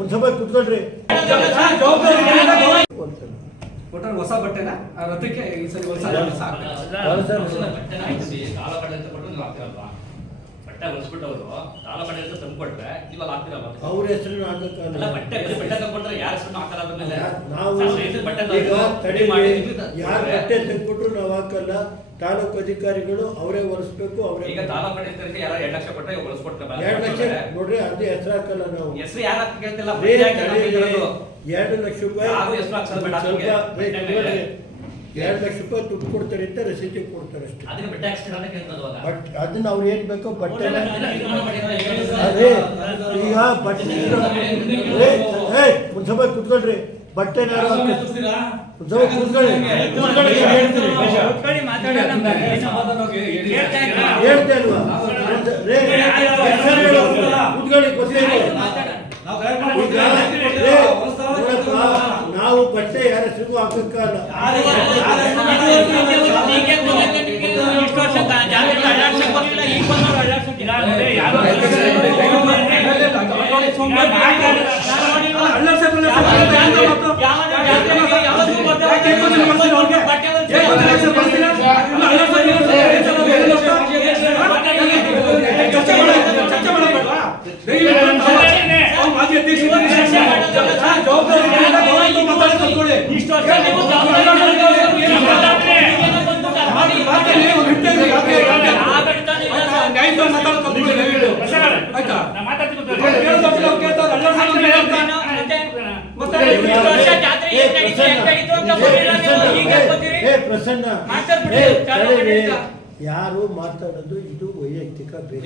ಮುನ್ಸಭೆ ಕುತ್ಕೊಳ್ರಿ. ಒಟ್ಟಾರೆ ಹೊಸ ಬಟ್ಟೆನ ರಥಕ್ಕೆ ಈ ಸರಿ ಬಟ್ಟೆ ಹೊಲಿಸ್ಬಿಟ್ಟು ಅವರು ತಾಳ ಬಟ್ಟೆ ಅಂತ ತಂದ್ಕೊಟ್ರೆ ನೀವು ಅಲ್ಲಿ ಹಾಕ್ತಿರಲ್ಲ ಅವ್ರ ಹೆಸರು ಹಾಕಲ್ಲ. ಬಟ್ಟೆ ತಂದ್ಕೊಟ್ರೆ ಯಾರ ಹೆಸರು ಹಾಕಲ್ಲ. ಆದ್ಮೇಲೆ ನಾವು ಯಾರು ಬಟ್ಟೆ ತಂದ್ಕೊಟ್ರು ನಾವು ಹಾಕಲ್ಲ. ತಾಲೂಕು ಅಧಿಕಾರಿಗಳು ಅವರೇ ಹೊಲಿಸ್ಬೇಕು. ಅವರೇ ಈಗ ತಾಳ ಬಟ್ಟೆ ಯಾರು 2 ಲಕ್ಷ ಕೊಟ್ಟರೆ ಹೊಲಿಸ್ಕೊಡ್ತಾರೆ. 2 ಲಕ್ಷ ನೋಡ್ರಿ, ಅದೇ ಹೆಸರು ಹಾಕಲ್ಲ. ನಾವು ಹೆಸರು ಯಾರು ಕೇಳ್ತಿಲ್ಲ. 2 ಲಕ್ಷ ರೂಪಾಯಿ 2 ಲಕ್ಷ ರೂಪಾಯಿ ದುಡ್ಡು ಕೊಡ್ತಾರೆ ಅಂತ ರಸೀದಿ ಕೊಡ್ತಾರೆ ಅಷ್ಟೇ. ಬಟ್ ಅದನ್ನ ಅವ್ರು ಏನ್ ಬೇಕೋ ಬಟ್ಟೆ ಅದೇ ಈಗ ಬಟ್ಟೆ ಮುನ್ಸಭೆ ಕುತ್ಕೊಳ್ರಿ. ಬಟ್ಟೆ ಹೇಳ್ತೇನೆ ಅಲ್ವಾ? ಕುತ್ಕೊಳ್ಳಿ ಗೊತ್ತೇನು. ನಾವು ಬಟ್ಟೆ ಯಾರ ಹೆಸರಿಗೂ ಹಾಕಕ್ಕಲ್ಲ. ಪ್ರಸನ್ನ, ಯಾರು ಮಾತಾಡೋದು ಇದು ವೈಯಕ್ತಿಕ ಬೇಕು.